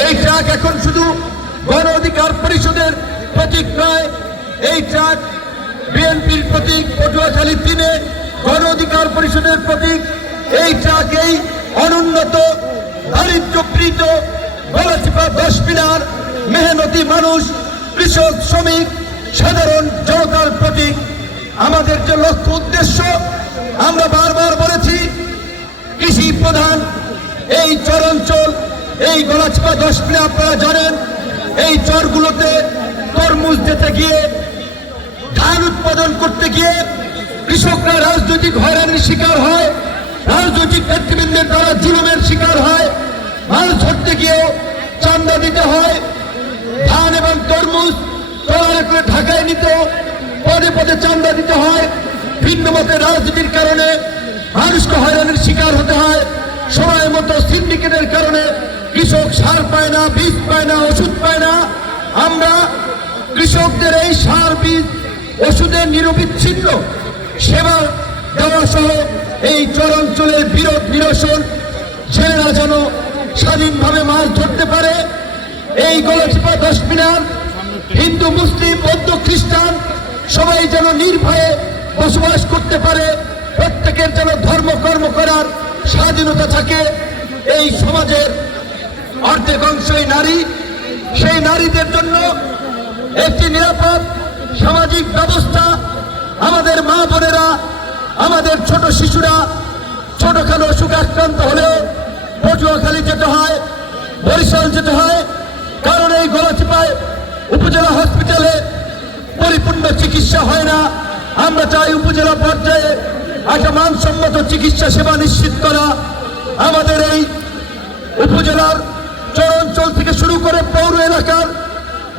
এই ট্রাক এখন শুধু গণ অধিকার পরিষদের প্রতীক নয়, এই ট্রাক বিএনপির প্রতীক, পটুয়াখালী 3-এ গণ অধিকার পরিষদের প্রতীক। এই ট্রাক এই অনুন্নত দারিদ্র্যপীড়িত গলাচিপা 10 মিনার মেহনতি মানুষ, কৃষক, শ্রমিক, সাধারণ জনতার প্রতীক। আমাদের যে লক্ষ্য উদ্দেশ্য, আমরা বারবার বলেছি, কৃষি প্রধান এই চরাঞ্চল, এই গলাচিপা 10 মিনার, আপনারা জানেন এই চরগুলোতে তরমুজ দিতে গিয়ে, ধান উৎপাদন করতে গিয়ে কৃষকরা রাজনৈতিক হয়রানির শিকার হয়, রাজনৈতিক নেতৃবৃন্দের দ্বারা জুলুমের শিকার হয়, মাছ ধরতে গিয়েও চাঁদা দিতে হয়, ধান এবং তরমুজ ট্রলারে করে ঢাকায় নিত, পদে পদে চাঁদা দিতে হয়। ভিন্ন মতের রাজনীতির কারণে মানুষকে হয়রানির শিকার হতে হয়। সময় মতো সিন্ডিকেটের কারণে কৃষক সার পায় না, বীজ পায় না, ওষুধ পায় না। আমরা কৃষকদের এই সার, বীজ, ওষুধের নিরবিচ্ছিন্ন সেবা দেওয়া সহ এই চরাঞ্চলের বিরোধ নিরসন, ছেলেরা যেন স্বাধীনভাবে মাছ ধরতে পারে, এই গলাচিপা 10 মিনার হিন্দু, মুসলিম, বৌদ্ধ, খ্রিস্টান সবাই যেন নির্ভয়ে বসবাস করতে পারে, প্রত্যেকের যেন ধর্মকর্ম করার স্বাধীনতা থাকে। এই সমাজের অর্ধেক অংশই নারী, সেই নারীদের জন্য একটি নিরাপদ সামাজিক ব্যবস্থা, আমাদের মা বোনেরা, আমাদের ছোট শিশুরা ছোটখাটো অসুখে আক্রান্ত হলেও পটুয়াখালী যেতে হয়, বরিশাল যেতে হয়, কারণ এই গলাচিপায় উপজেলা হসপিটালে পরিপূর্ণ চিকিৎসা হয় না। আমরা চাই উপজেলা পর্যায়ে একটা মানসম্মত চিকিৎসা সেবা নিশ্চিত করা। আমাদের এই উপজেলার চরাঞ্চল থেকে শুরু করে পৌর এলাকার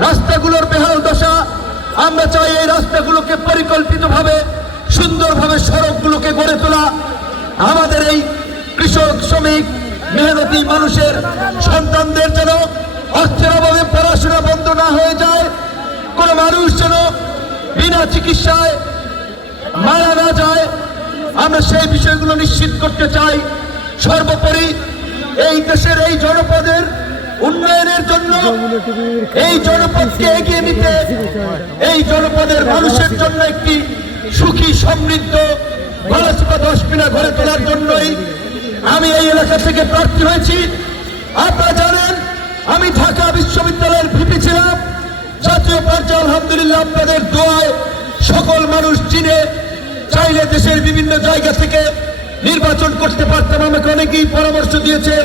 রাস্তাগুলোর বেহাল দশা, আমরা চাই এই রাস্তাগুলোকে পরিকল্পিতভাবে, সুন্দরভাবে সড়কগুলোকে গড়ে তোলা। আমাদের এই কৃষক, শ্রমিক, মেহনতি মানুষের সন্তানদের যেন অর্থের অভাবে পড়াশোনা বন্ধ না হয়ে যায়, কোন মানুষ যেন বিনা চিকিৎসায় মারা না যায়, আমরা সেই বিষয়গুলো নিশ্চিত করতে চাই। সর্বোপরি এই দেশের এই জনপদের উন্নয়নের জন্য, এই জনপদকে এগিয়ে নিতে, এই জনপদের মানুষের জন্য একটি সুখী সমৃদ্ধ গলাচিপা 10 মিনার গড়ে তোলার জন্যই আমি এই এলাকা থেকে প্রার্থী হয়েছি। আপনারা জানেন আমি ঢাকা বিশ্ববিদ্যালয়ের ভিপি ছিলাম। জাতীয় পর্যায়ে আলহামদুলিল্লাহ আপনাদের দোয়ায় সকল মানুষ চিনে, চাইলে দেশের বিভিন্ন জায়গা থেকে নির্বাচন করতে পারতাম। আমাকে অনেকেই পরামর্শ দিয়েছে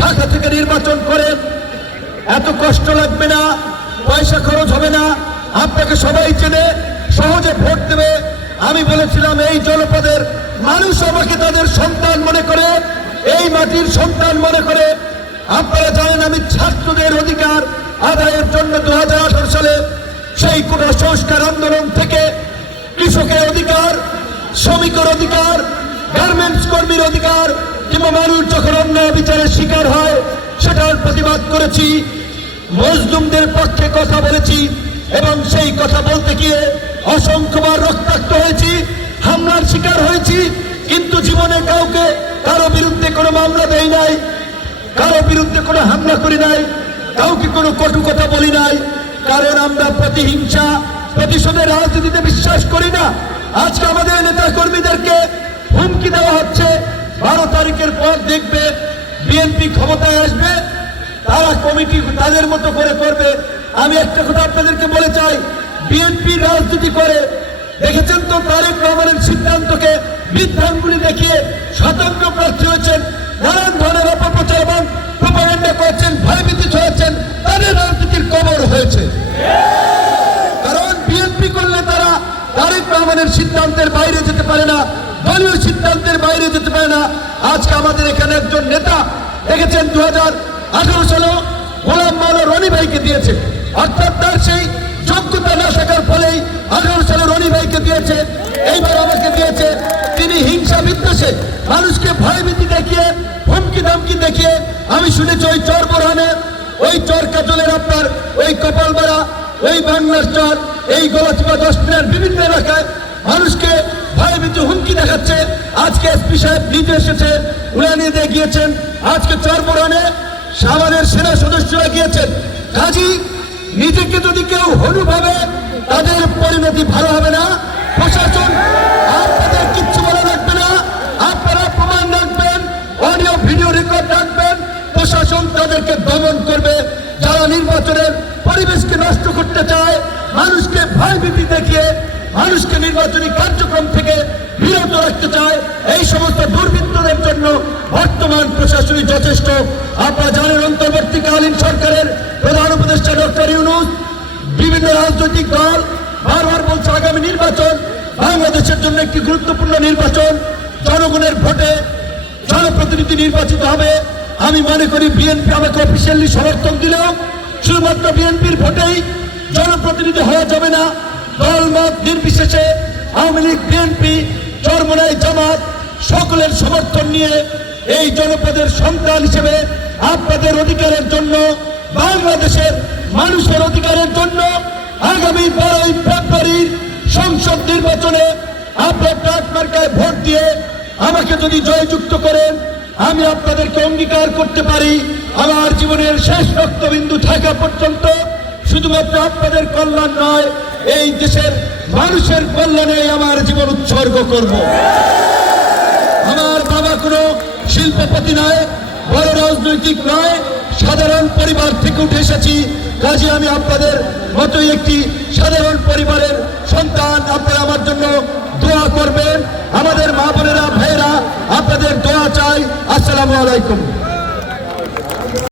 ঢাকা থেকে নির্বাচন করেন, এত কষ্ট লাগবে না, পয়সা খরচ হবে না, আপনাকে সবাই চেনে, সহজে ভোট দেবে। আমি বলেছিলাম এই জনপদের মানুষ আমাকে তাদের সন্তান মনে করে, এই মাটির সন্তান মনে করে। আপনারা জানেন আমি ছাত্রদের অধিকার আদায়ের জন্য 2018 সালে সেই কোটা সংস্কার আন্দোলন থেকে কৃষকের অধিকার, শ্রমিকের অধিকার, গার্মেন্টস কর্মীর অধিকার কিংবা মানুষ যখন অন্যায় বিচারের শিকার হয় সেটার প্রতিবাদ করেছি, মজলুমদের পক্ষে কথা বলেছি এবং সেই কথা বলতে গিয়ে অসংখ্যবার রক্তাক্ত হয়েছি, হামলার শিকার হয়েছি, কিন্তু জীবনে কাউকে কারো বিরুদ্ধে কোনো মামলা দেই নাই, কারো বিরুদ্ধে কোনো হামলা করি নাই, কাউকে কোনো কটু কথা বলি নাই, কারণ আমরা প্রতিহিংসা, প্রতিশোধের রাজনীতিতে বিশ্বাস করি না। আজকে আমাদের নেতা কর্মীদেরকে হুমকি দেওয়া হচ্ছে, 12 তারিখের পর দেখবে বিএনপি ক্ষমতায় আসবে, তারা কমিটি তাদের মতো করে করবে। আমি একটা কথা আপনাদেরকে বলে চাই, বিএনপি রাজনীতি করে দেখেছেন তো, তারেক রহমানের সিদ্ধান্তকে বিভ্রান্তি দেখিয়ে স্বতন্ত্র প্রার্থী হয়েছেন, নানান ধরনের অপপ্রচার এবং প্রোপাগান্ডা করছেন, ভয়ভীতি ছড়াচ্ছেন, তাদের রাজনীতির কবর হয়েছে। কারণ বিএনপি করলে তারা তারেক রহমানের সিদ্ধান্তের বাইরে যেতে পারে না, দলীয় সিদ্ধান্তের বাইরে যেতে পারে না। আজকে আমাদের এখানে একজন নেতা দেখেছেন 2018 সালে গোলাম মাওলা রনি ভাইকে দিয়েছে, অর্থাৎ তার সেই যোগ্যতা না থাকার ফলেই 18 সালে রনি ভাইকে দিয়েছে, এইবার আমাকে দিয়েছে। তিনি হিংসা বিদ্বেষে মানুষকে ভয়ভীতি দেখিয়ে, হুমকি ধমকি দেখিয়ে, আমি শুনেছি ওই চর বোরহানে, ওই চর কাজলের আপনার ওই কপালবাড়া, ওই বাংলার চর, এই গলাচিপা 10 মিনার বিভিন্ন এলাকায় মানুষকে ভয়ভীতি হুমকি দেখাচ্ছে। আজকে এসপি সাহেব নিজে এসেছে, উড়ানিয়ে দিয়ে গিয়েছেন। আজকে চর বোরহানে আমাদের সেনা সদস্যরা গিয়েছেন। কাজী নিজেকে যদি কেউ হনু ভাবে তাদের পরিণতি ভালো হবে না। প্রশাসন আপনাদের কিচ্ছু বলা লাগবে না, আপনারা প্রমাণ রাখবেন, অডিও ভিডিও রেকর্ড রাখবেন, প্রশাসন তাদেরকে দমন করবে। যারা নির্বাচনের পরিবেশকে নষ্ট করতে চায়, মানুষকে ভয়ভীতি দেখিয়ে মানুষকে নির্বাচনী কার্যক্রম থেকে বিরত রাখতে চায়, এই সমস্ত দুর্বৃত্তদের জন্য বর্তমান প্রশাসনই যথেষ্ট। আপনারা জানেন অন্তর্বর্তীকালীন সরকারের প্রধান উপদেষ্টা ডক্টর ইউনূস বিভিন্ন রাজনৈতিক দল বারবার বলছে আগামী নির্বাচন বাংলাদেশের জন্য একটি গুরুত্বপূর্ণ নির্বাচন, জনগণের ভোটে জনপ্রতিনিধি নির্বাচিত হবে। আমি মনে করি বিএনপি আমাকে অফিসিয়ালি সমর্থন দিলেও শুধুমাত্র বিএনপির ভোটেই জনপ্রতিনিধি হওয়া যাবে না। দল মত নির্বিশেষে আওয়ামী লীগ, বিএনপি, চরমোনাই, জামাত সকলের সমর্থন নিয়ে এই জনপদের সন্তান হিসেবে আপনাদের অধিকারের জন্য, বাংলাদেশের মানুষের অধিকারের জন্য আগামী 12ই ফেব্রুয়ারির সংসদ নির্বাচনে আপনার ডাক মার্কায় ভোট দিয়ে আমাকে যদি জয়যুক্ত করেন, আমি আপনাদেরকে অঙ্গীকার করতে পারি আমার জীবনের শেষ রক্তবিন্দু থাকা পর্যন্ত শুধুমাত্র আপনাদের কল্যাণ নয়, এই দেশের মানুষের কল্যাণে আমার জীবন উৎসর্গ করব। আমার বাবা কোনো শিল্পপতি নয়, বড় রাজনৈতিক নয়, সাধারণ পরিবার থেকে উঠে এসেছি। কাজে আমি আপনাদের মতোই একটি সাধারণ পরিবারের সন্তান। আপনারা আমার জন্য দোয়া করবেন, আমাদের মা বোনেরা, ভাইয়েরা আপনাদের দোয়া চাই। আসসালামু আলাইকুম।